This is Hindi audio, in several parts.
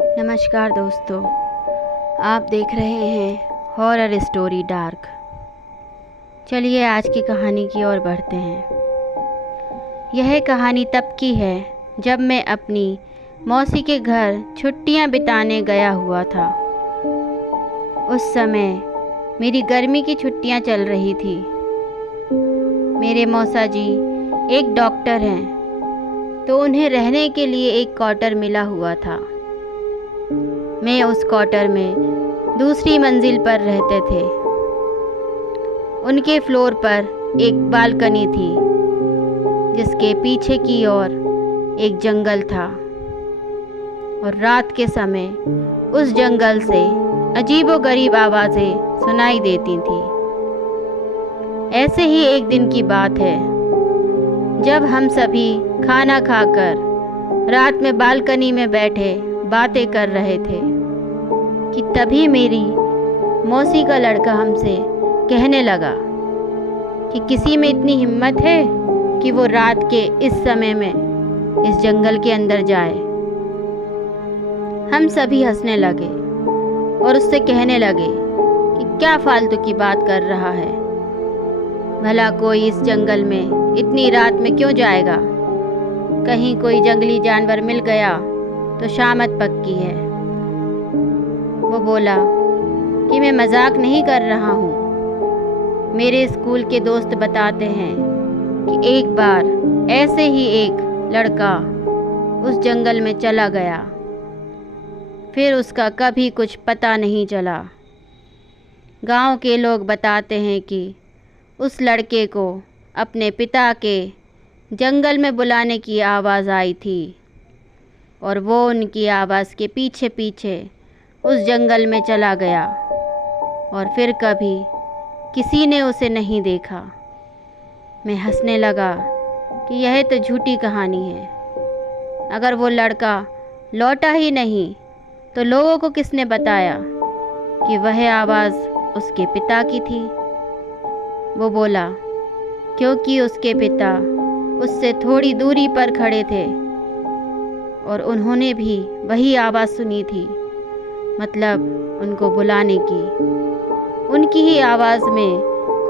नमस्कार दोस्तों, आप देख रहे हैं हॉरर स्टोरी डार्क। चलिए आज की कहानी की ओर बढ़ते हैं। यह कहानी तब की है जब मैं अपनी मौसी के घर छुट्टियां बिताने गया हुआ था। उस समय मेरी गर्मी की छुट्टियां चल रही थी। मेरे मौसा जी एक डॉक्टर हैं, तो उन्हें रहने के लिए एक क्वार्टर मिला हुआ था। मैं उस क्वार्टर में दूसरी मंजिल पर रहते थे। उनके फ्लोर पर एक बालकनी थी, जिसके पीछे की ओर एक जंगल था और रात के समय उस जंगल से अजीबोगरीब आवाज़ें सुनाई देती थीं। ऐसे ही एक दिन की बात है, जब हम सभी खाना खाकर रात में बालकनी में बैठे बातें कर रहे थे कि तभी मेरी मौसी का लड़का हमसे कहने लगा कि किसी में इतनी हिम्मत है कि वो रात के इस समय में इस जंगल के अंदर जाए। हम सभी हंसने लगे और उससे कहने लगे कि क्या फालतू की बात कर रहा है, भला कोई इस जंगल में इतनी रात में क्यों जाएगा? कहीं कोई जंगली जानवर मिल गया तो शामत पक्की है। वो बोला कि मैं मजाक नहीं कर रहा हूँ। मेरे स्कूल के दोस्त बताते हैं कि एक बार ऐसे ही एक लड़का उस जंगल में चला गया, फिर उसका कभी कुछ पता नहीं चला। गांव के लोग बताते हैं कि उस लड़के को अपने पिता के जंगल में बुलाने की आवाज़ आई थी और वो उनकी आवाज़ के पीछे पीछे उस जंगल में चला गया और फिर कभी किसी ने उसे नहीं देखा। मैं हंसने लगा कि यह तो झूठी कहानी है। अगर वो लड़का लौटा ही नहीं तो लोगों को किसने बताया कि वह आवाज़ उसके पिता की थी? वो बोला क्योंकि उसके पिता उससे थोड़ी दूरी पर खड़े थे और उन्होंने भी वही आवाज़ सुनी थी, मतलब उनको बुलाने की। उनकी ही आवाज़ में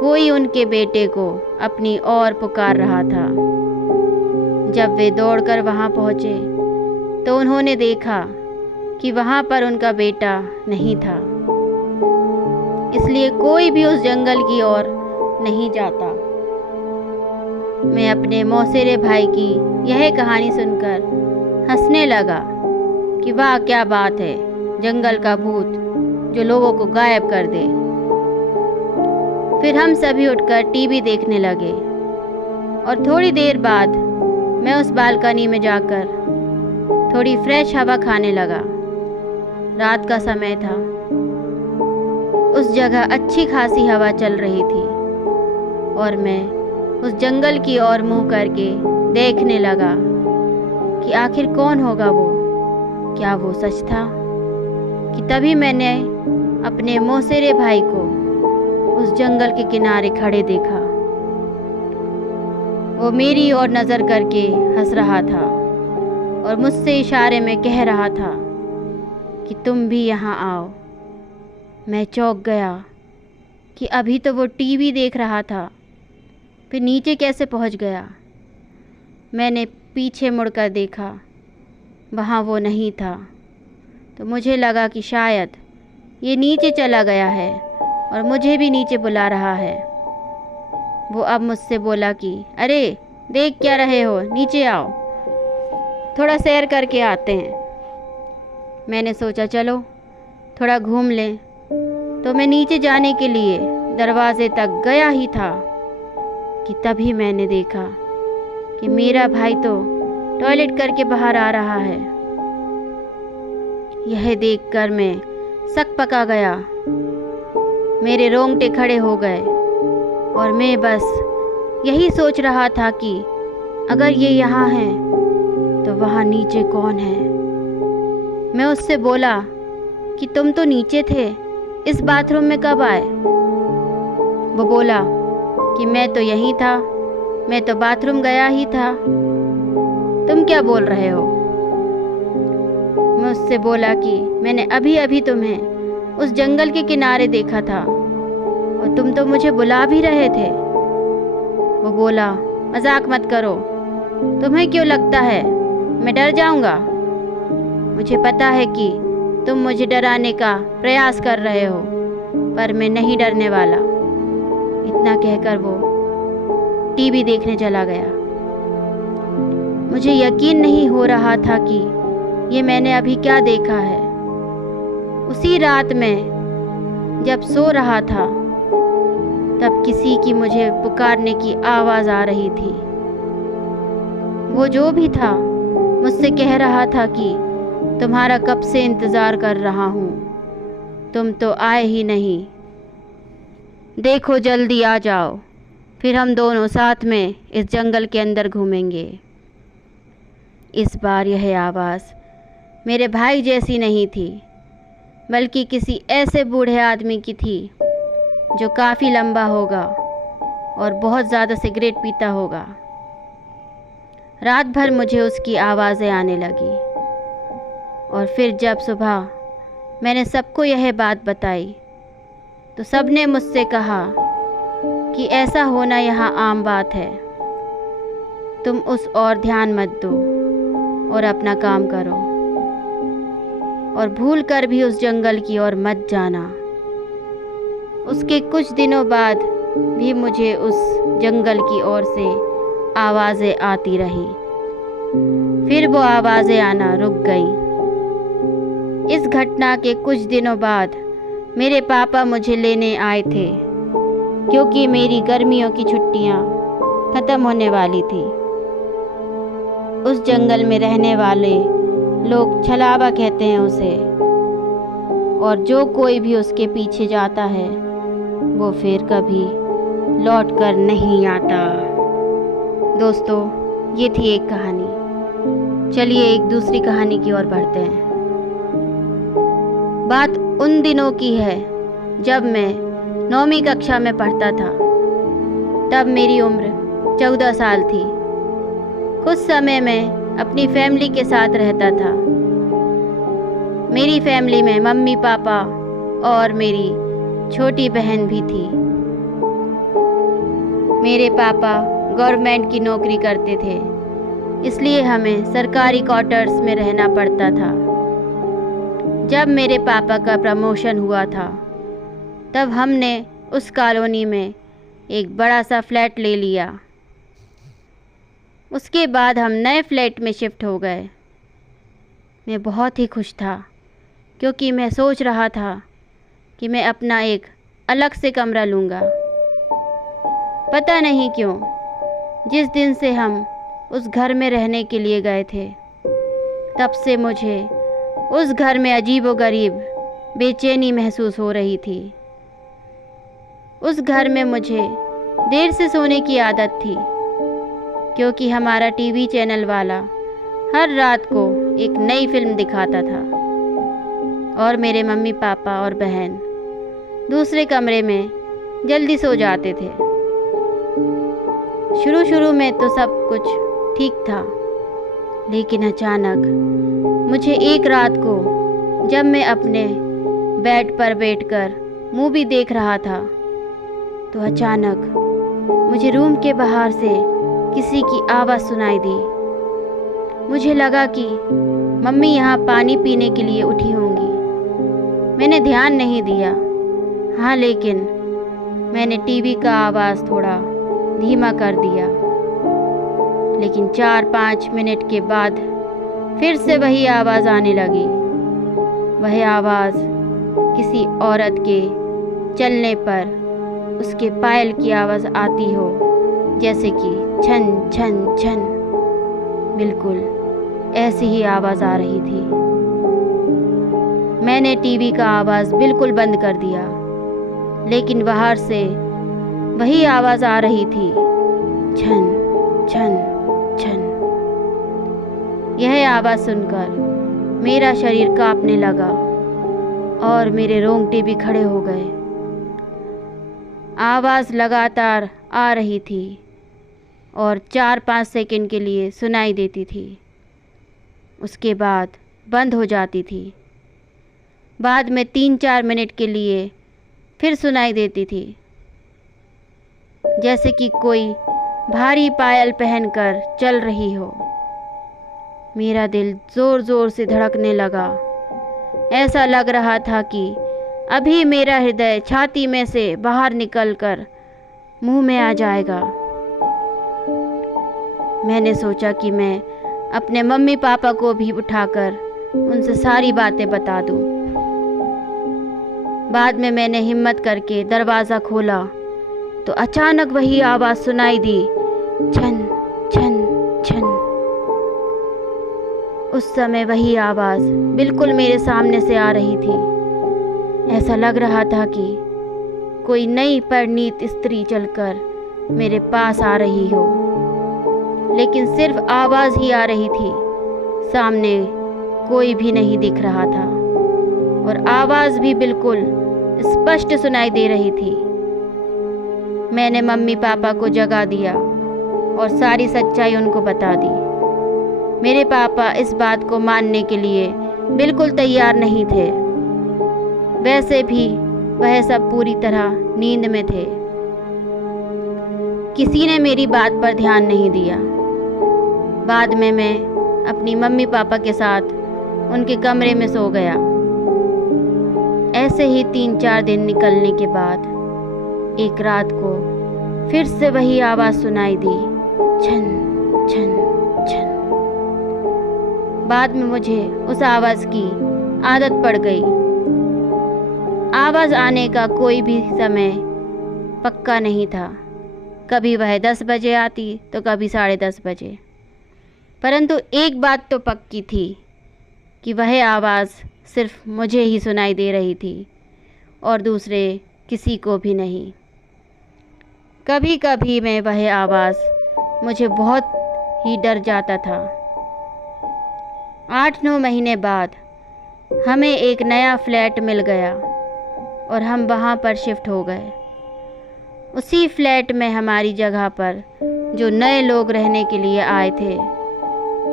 कोई उनके बेटे को अपनी ओर पुकार रहा था। जब वे दौड़कर वहाँ पहुँचे तो उन्होंने देखा कि वहाँ पर उनका बेटा नहीं था, इसलिए कोई भी उस जंगल की ओर नहीं जाता। मैं अपने मौसेरे भाई की यह कहानी सुनकर हंसने लगा कि वाह क्या बात है, जंगल का भूत जो लोगों को गायब कर दे। फिर हम सभी उठकर टीवी देखने लगे और थोड़ी देर बाद मैं उस बालकनी में जाकर थोड़ी फ्रेश हवा खाने लगा। रात का समय था। उस जगह अच्छी खासी हवा चल रही थी और मैं उस जंगल की ओर मुंह करके देखने लगा कि आखिर कौन होगा वो, क्या वो सच था? कि तभी मैंने अपने मौसेरे भाई को उस जंगल के किनारे खड़े देखा। वो मेरी ओर नज़र करके हंस रहा था और मुझसे इशारे में कह रहा था कि तुम भी यहाँ आओ। मैं चौंक गया कि अभी तो वो टीवी देख रहा था, फिर नीचे कैसे पहुँच गया? मैंने पीछे मुड़कर देखा, वहाँ वो नहीं था। तो मुझे लगा कि शायद ये नीचे चला गया है और मुझे भी नीचे बुला रहा है। वो अब मुझसे बोला कि अरे देख क्या रहे हो, नीचे आओ, थोड़ा सैर करके आते हैं। मैंने सोचा चलो थोड़ा घूम लें। तो मैं नीचे जाने के लिए दरवाजे तक गया ही था कि तभी मैंने देखा कि मेरा भाई तो टॉयलेट करके बाहर आ रहा है। यह देखकर मैं सक पका गया, मेरे रोंगटे खड़े हो गए और मैं बस यही सोच रहा था कि अगर ये यहाँ है तो वहाँ नीचे कौन है। मैं उससे बोला कि तुम तो नीचे थे, इस बाथरूम में कब आए? वो बोला कि मैं तो यहीं था, मैं तो बाथरूम गया ही था। तुम क्या बोल रहे हो? मैं उससे बोला कि मैंने अभी अभी तुम्हें उस जंगल के किनारे देखा था और तुम तो मुझे बुला भी रहे थे। वो बोला, मजाक मत करो, तुम्हें क्यों लगता है मैं डर जाऊंगा? मुझे पता है कि तुम मुझे डराने का प्रयास कर रहे हो, पर मैं नहीं डरने वाला। इतना कहकर वो टीवी देखने चला गया। मुझे यकीन नहीं हो रहा था कि ये मैंने अभी क्या देखा है। उसी रात में जब सो रहा था तब किसी की मुझे पुकारने की आवाज़ आ रही थी। वो जो भी था मुझसे कह रहा था कि तुम्हारा कब से इंतज़ार कर रहा हूँ, तुम तो आए ही नहीं। देखो जल्दी आ जाओ, फिर हम दोनों साथ में इस जंगल के अंदर घूमेंगे। इस बार यह आवाज़ मेरे भाई जैसी नहीं थी, बल्कि किसी ऐसे बूढ़े आदमी की थी जो काफ़ी लंबा होगा और बहुत ज़्यादा सिगरेट पीता होगा। रात भर मुझे उसकी आवाज़ें आने लगी और फिर जब सुबह मैंने सबको यह बात बताई तो सबने मुझसे कहा कि ऐसा होना यहाँ आम बात है, तुम उस ओर ध्यान मत दो और अपना काम करो और भूल कर भी उस जंगल की ओर मत जाना। उसके कुछ दिनों बाद भी मुझे उस जंगल की ओर से आवाज़ें आती रही। फिर वो आवाज़ें आना रुक गईं। इस घटना के कुछ दिनों बाद मेरे पापा मुझे लेने आए थे, क्योंकि मेरी गर्मियों की छुट्टियां ख़त्म होने वाली थी। उस जंगल में रहने वाले लोग छलावा कहते हैं उसे, और जो कोई भी उसके पीछे जाता है वो फिर कभी लौट कर नहीं आता। दोस्तों, ये थी एक कहानी। चलिए एक दूसरी कहानी की ओर बढ़ते हैं। बात उन दिनों की है जब मैं 9वीं कक्षा में पढ़ता था। तब मेरी उम्र 14 साल थी। कुछ समय मैं अपनी फैमिली के साथ रहता था। मेरी फैमिली में मम्मी पापा और मेरी छोटी बहन भी थी। मेरे पापा गवर्नमेंट की नौकरी करते थे, इसलिए हमें सरकारी क्वार्टर्स में रहना पड़ता था। जब मेरे पापा का प्रमोशन हुआ था तब हमने उस कॉलोनी में एक बड़ा सा फ्लैट ले लिया। उसके बाद हम नए फ्लैट में शिफ्ट हो गए। मैं बहुत ही खुश था, क्योंकि मैं सोच रहा था कि मैं अपना एक अलग से कमरा लूँगा। पता नहीं क्यों, जिस दिन से हम उस घर में रहने के लिए गए थे तब से मुझे उस घर में अजीबोगरीब बेचैनी महसूस हो रही थी। उस घर में मुझे देर से सोने की आदत थी, क्योंकि हमारा टीवी चैनल वाला हर रात को एक नई फिल्म दिखाता था और मेरे मम्मी पापा और बहन दूसरे कमरे में जल्दी सो जाते थे। शुरू में तो सब कुछ ठीक था, लेकिन अचानक मुझे एक रात को जब मैं अपने बेड पर बैठकर मूवी देख रहा था तो अचानक मुझे रूम के बाहर से किसी की आवाज़ सुनाई दी। मुझे लगा कि मम्मी यहाँ पानी पीने के लिए उठी होंगी। मैंने ध्यान नहीं दिया। हाँ, लेकिन मैंने टीवी का आवाज़ थोड़ा धीमा कर दिया। लेकिन 4-5 मिनट के बाद फिर से वही आवाज़ आने लगी। वह आवाज़ किसी औरत के चलने पर उसके पायल की आवाज़ आती हो, जैसे कि छन छन छन। बिल्कुल ऐसी ही आवाज़ आ रही थी। मैंने टीवी का आवाज़ बिल्कुल बंद कर दिया, लेकिन बाहर से वही आवाज़ आ रही थी, छन छन छन। यह आवाज़ सुनकर मेरा शरीर कांपने लगा और मेरे रोंगटे भी खड़े हो गए। आवाज़ लगातार आ रही थी और 4-5 सेकंड के लिए सुनाई देती थी। उसके बाद बंद हो जाती थी। बाद में 3-4 मिनट के लिए फिर सुनाई देती थी, जैसे कि कोई भारी पायल पहनकर चल रही हो। मेरा दिल ज़ोर ज़ोर से धड़कने लगा। ऐसा लग रहा था कि अभी मेरा हृदय छाती में से बाहर निकलकर मुंह में आ जाएगा। मैंने सोचा कि मैं अपने मम्मी पापा को भी उठाकर उनसे सारी बातें बता दूं। बाद में मैंने हिम्मत करके दरवाज़ा खोला तो अचानक वही आवाज़ सुनाई दी, छन छन छन। उस समय वही आवाज़ बिल्कुल मेरे सामने से आ रही थी। ऐसा लग रहा था कि कोई नई परिणीत स्त्री चलकर मेरे पास आ रही हो, लेकिन सिर्फ आवाज़ ही आ रही थी। सामने कोई भी नहीं दिख रहा था और आवाज़ भी बिल्कुल स्पष्ट सुनाई दे रही थी। मैंने मम्मी पापा को जगा दिया और सारी सच्चाई उनको बता दी। मेरे पापा इस बात को मानने के लिए बिल्कुल तैयार नहीं थे। वैसे भी वह सब पूरी तरह नींद में थे। किसी ने मेरी बात पर ध्यान नहीं दिया। बाद में मैं अपनी मम्मी पापा के साथ उनके कमरे में सो गया। ऐसे ही 3-4 दिन निकलने के बाद एक रात को फिर से वही आवाज़ सुनाई दी, छन छन छन। बाद में मुझे उस आवाज़ की आदत पड़ गई। आवाज़ आने का कोई भी समय पक्का नहीं था। कभी वह 10 बजे आती तो कभी 10:30 बजे। परंतु एक बात तो पक्की थी कि वह आवाज़ सिर्फ मुझे ही सुनाई दे रही थी और दूसरे किसी को भी नहीं। कभी कभी मैं वह आवाज़ मुझे बहुत ही डर जाता था। 8-9 महीने बाद हमें एक नया फ्लैट मिल गया और हम वहाँ पर शिफ्ट हो गए। उसी फ्लैट में हमारी जगह पर जो नए लोग रहने के लिए आए थे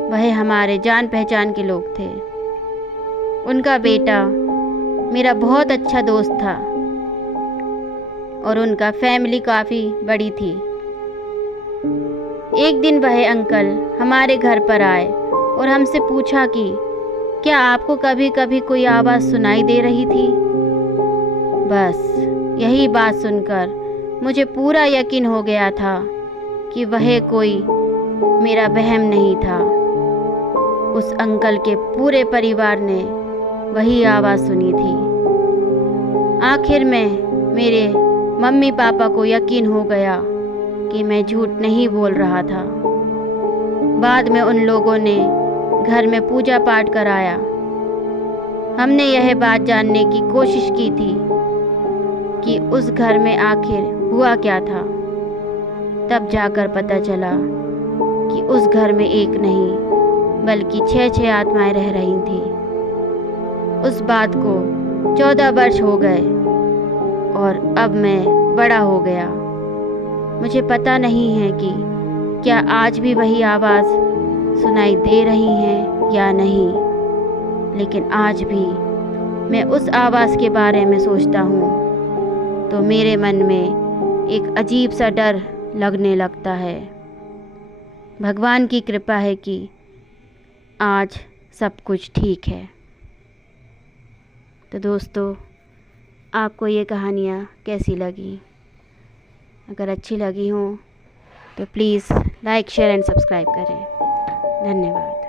वह हमारे जान पहचान के लोग थे। उनका बेटा मेरा बहुत अच्छा दोस्त था और उनका फैमिली काफ़ी बड़ी थी। एक दिन वह अंकल हमारे घर पर आए और हमसे पूछा कि क्या आपको कभी कभी कोई आवाज़ सुनाई दे रही थी। बस यही बात सुनकर मुझे पूरा यकीन हो गया था कि वह कोई मेरा वहम नहीं था। उस अंकल के पूरे परिवार ने वही आवाज़ सुनी थी। आखिर में मेरे मम्मी पापा को यकीन हो गया कि मैं झूठ नहीं बोल रहा था। बाद में उन लोगों ने घर में पूजा पाठ कराया। हमने यह बात जानने की कोशिश की थी कि उस घर में आखिर हुआ क्या था। तब जाकर पता चला कि उस घर में एक नहीं बल्कि 6 आत्माएं रह रही थी। उस बात को 14 वर्ष हो गए और अब मैं बड़ा हो गया। मुझे पता नहीं है कि क्या आज भी वही आवाज़ सुनाई दे रही है या नहीं, लेकिन आज भी मैं उस आवाज़ के बारे में सोचता हूँ तो मेरे मन में एक अजीब सा डर लगने लगता है। भगवान की कृपा है कि आज सब कुछ ठीक है। तो दोस्तों, आपको ये कहानियाँ कैसी लगी? अगर अच्छी लगी हों तो please like, share and subscribe करें। धन्यवाद।